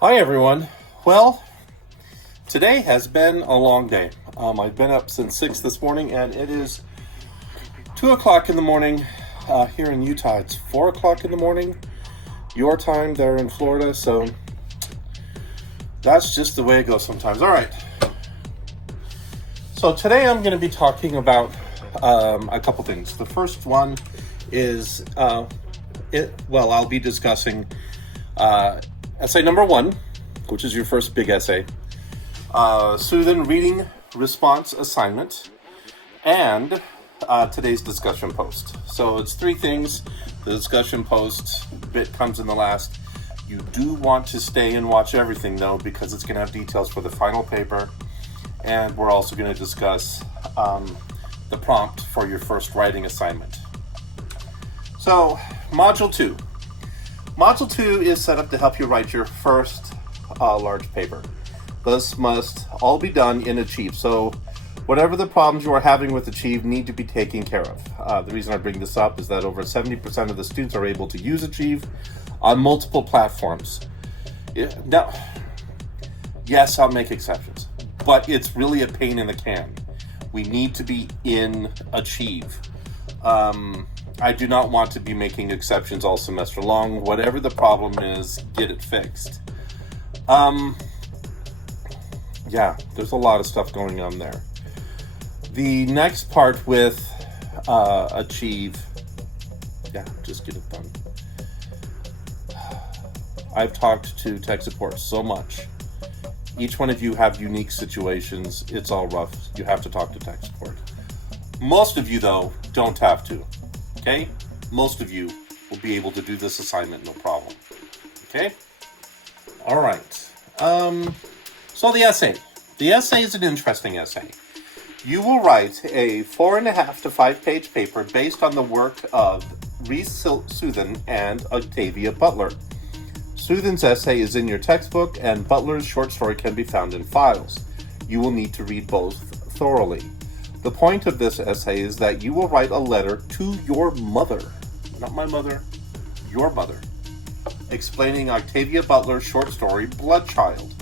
Hi everyone. Well, today has been a long day. I've been up since 6 this morning and it is 2 o'clock in the morning here in Utah. It's 4 o'clock in the morning, your time there in Florida, so that's just the way it goes sometimes. All right. So today I'm going to be talking about a couple things. The first one is, I'll be discussing essay number 1, which is your first big essay, Southan reading response assignment, and today's discussion post. So it's 3 things. The discussion post bit comes in the last. You do want to stay and watch everything though, because it's going to have details for the final paper, and we're also going to discuss the prompt for your first writing assignment. So Module 2. Module 2 is set up to help you write your first large paper. This must all be done in Achieve. So whatever the problems you are having with Achieve need to be taken care of. The reason I bring this up is that over 70% of the students are able to use Achieve on multiple platforms. Now, yes, I'll make exceptions, but it's really a pain in the can. We need to be in Achieve. I do not want to be making exceptions all semester long. Whatever the problem is, get it fixed. There's a lot of stuff going on there. The next part with Achieve, just get it done. I've talked to tech support so much. Each one of you have unique situations. It's all rough. You have to talk to tech support. Most of you, though, don't have to. Okay? Most of you will be able to do this assignment, no problem. Okay? All right. So the essay. The essay is an interesting essay. You will write a 4.5 to 5 page paper based on the work of Rhys Southan and Octavia Butler. Southan's essay is in your textbook, and Butler's short story can be found in files. You will need to read both thoroughly. The point of this essay is that you will write a letter to your mother, not my mother, your mother, explaining Octavia Butler's short story, Bloodchild,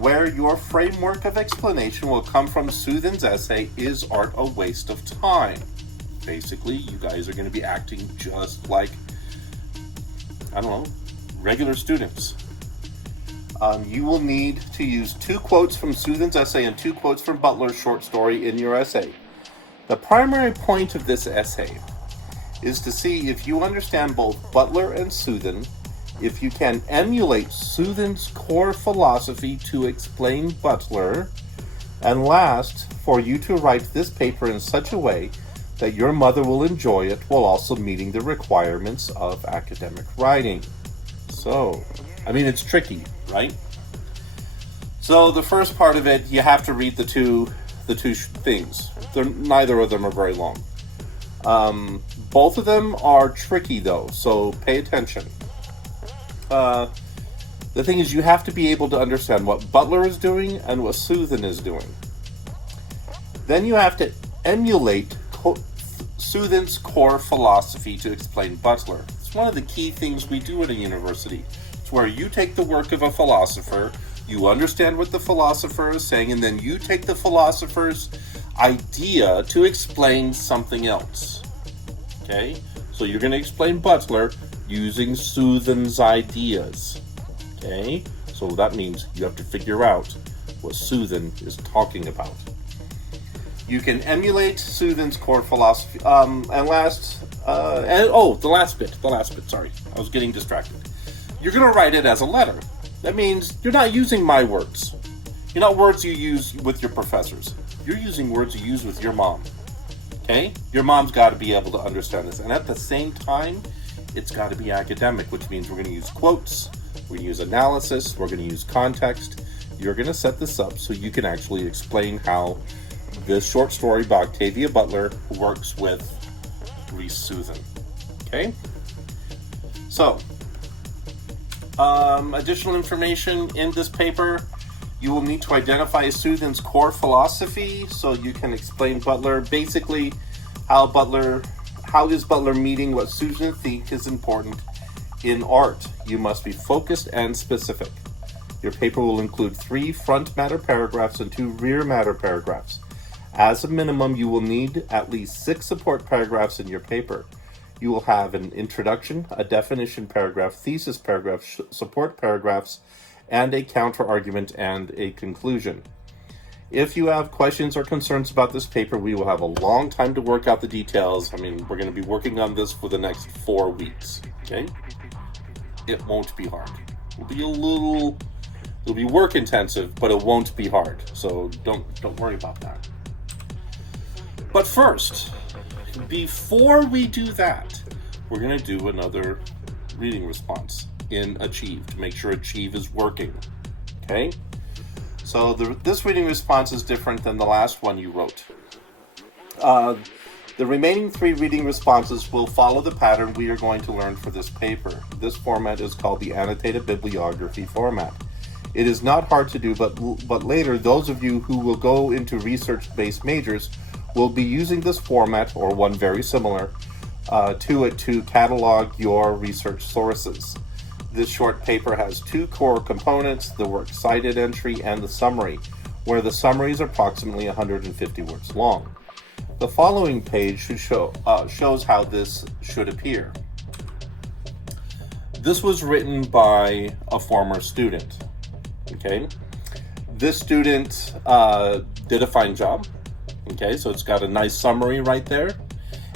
where your framework of explanation will come from Southan's essay, Is Art a Waste of Time? Basically, you guys are going to be acting just like, regular students. You will need to use 2 quotes from Southan's essay and 2 quotes from Butler's short story in your essay. The primary point of this essay is to see if you understand both Butler and Southan, if you can emulate Southan's core philosophy to explain Butler, and last, for you to write this paper in such a way that your mother will enjoy it while also meeting the requirements of academic writing. So, it's tricky, right? So the first part of it, you have to read the two things. Neither of them are very long. Both of them are tricky though, so pay attention. The thing is, you have to be able to understand what Butler is doing and what Southan is doing. Then you have to emulate Southan's core philosophy to explain Butler. It's one of the key things we do at a university. It's where you take the work of a philosopher, you understand what the philosopher is saying, and then you take the philosopher's idea to explain something else. Okay? So you're going to explain Butler using Southan's ideas. Okay? So that means you have to figure out what Southan is talking about. You can emulate Southan's core philosophy. The last bit, sorry. I was getting distracted. You're going to write it as a letter. That means you're not using my words. You're not words you use with your professors. You're using words you use with your mom. Okay? Your mom's got to be able to understand this. And at the same time, it's got to be academic, which means we're going to use quotes, we're going to use analysis, we're going to use context. You're going to set this up so you can actually explain how this short story by Octavia Butler works with Rhys Southan. Okay? So, additional information in this paper. You will need to identify Southan's core philosophy so you can explain Butler. Basically, how is Butler meeting what Southan thinks is important in art? You must be focused and specific. Your paper will include 3 front matter paragraphs and 2 rear matter paragraphs. As a minimum, you will need at least 6 support paragraphs in your paper. You will have an introduction, a definition paragraph, thesis paragraph, support paragraphs, and a counter-argument and a conclusion. If you have questions or concerns about this paper, we will have a long time to work out the details. I mean, we're going to be working on this for the next 4 weeks, okay? It won't be hard. It'll be work intensive, but it won't be hard. So don't worry about that. But first, before we do that, we're going to do another reading response in Achieve to make sure Achieve is working, okay? So this reading response is different than the last one you wrote. The remaining 3 reading responses will follow the pattern we are going to learn for this paper. This format is called the annotated bibliography format. It is not hard to do, but later those of you who will go into research-based majors will be using this format, or one very similar to it, to catalog your research sources. This short paper has 2 core components, the works cited entry and the summary, where the summary is approximately 150 words long. The following page shows how this should appear. This was written by a former student, okay? This student did a fine job, okay? So it's got a nice summary right there,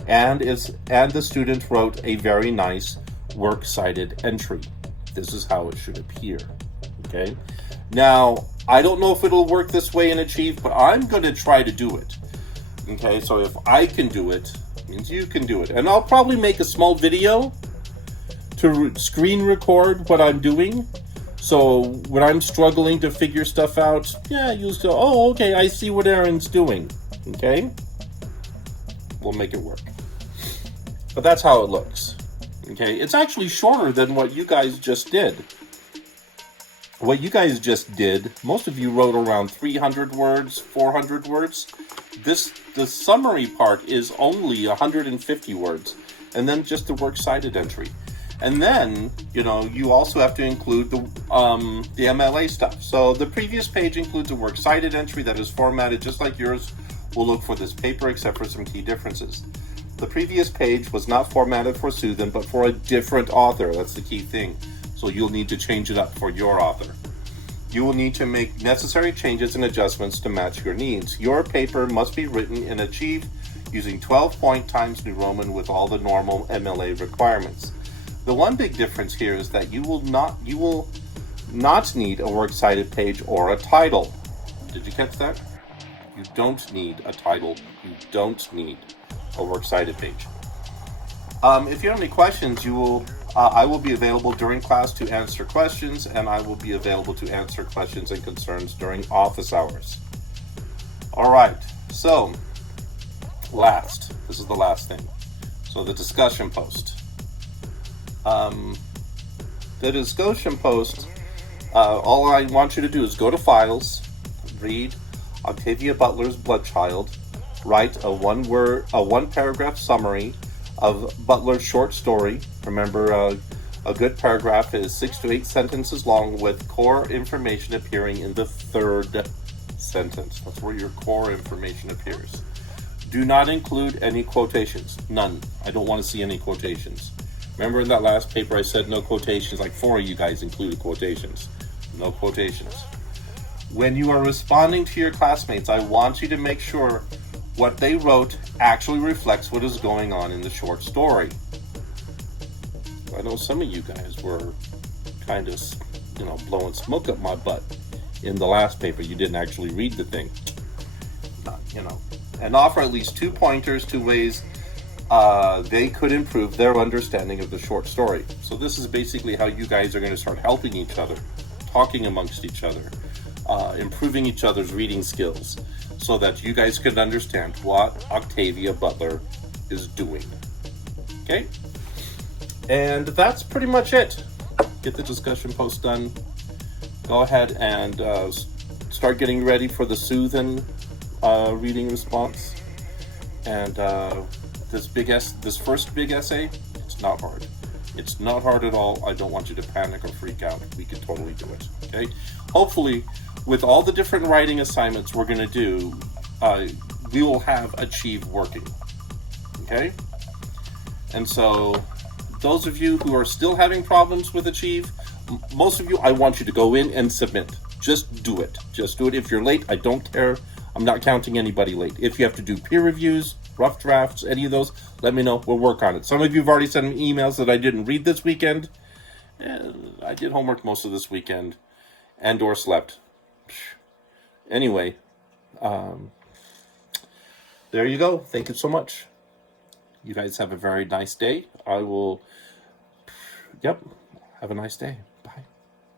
and the student wrote a very nice works cited entry. This is how it should appear, okay? Now, I don't know if it'll work this way in Achieve, but I'm going to try to do it, okay? So if I can do it, means you can do it. And I'll probably make a small video to screen record what I'm doing. So when I'm struggling to figure stuff out, yeah, you'll go, oh, okay, I see what Aaron's doing, okay? We'll make it work. But that's how it looks. Okay, it's actually shorter than what you guys just did. What you guys just did, most of you wrote around 300 words, 400 words. The summary part is only 150 words, and then just the works cited entry. And then, you also have to include the MLA stuff. So the previous page includes a works cited entry that is formatted just like yours will look for this paper, except for some key differences. The previous page was not formatted for Southan, but for a different author. That's the key thing. So you'll need to change it up for your author. You will need to make necessary changes and adjustments to match your needs. Your paper must be written in Achieve using 12-point Times New Roman with all the normal MLA requirements. The one big difference here is that you will not need a works cited page or a title. Did you catch that? You don't need a title. You don't need a works cited page. If you have any questions, I will be available during class to answer questions, and I will be available to answer questions and concerns during office hours. All right, so this is the last thing. So the discussion post. The discussion post, all I want you to do is go to Files, read Octavia Butler's Bloodchild, write a one paragraph summary of Butler's short story. Remember, a good paragraph is 6 to 8 sentences long, with core information appearing in the 3rd sentence. That's where your core information appears. Do not include any quotations. None. I don't want to see any quotations. Remember in that last paper I said no quotations? Like 4 of you guys included quotations. No quotations. When you are responding to your classmates, I want you to make sure what they wrote actually reflects what is going on in the short story. I know some of you guys were kind of, blowing smoke up my butt in the last paper. You didn't actually read the thing. And offer at least 2 pointers to ways they could improve their understanding of the short story. So this is basically how you guys are going to start helping each other, talking amongst each other, improving each other's reading skills, so that you guys can understand what Octavia Butler is doing. Okay? And that's pretty much it. Get the discussion post done. Go ahead and start getting ready for the Southan reading response. And this first big essay, it's not hard. It's not hard at all. I don't want you to panic or freak out. We can totally do it. Okay. Hopefully, with all the different writing assignments we're going to do, we will have Achieve working. Okay. And so, those of you who are still having problems with Achieve, most of you, I want you to go in and submit. Just do it. Just do it. If you're late, I don't care. I'm not counting anybody late. If you have to do peer reviews, rough drafts, any of those, let me know. We'll work on it. Some of you have already sent me emails that I didn't read this weekend. I did homework most of this weekend and or slept. Anyway, there you go. Thank you so much. You guys have a very nice day. Yep, have a nice day.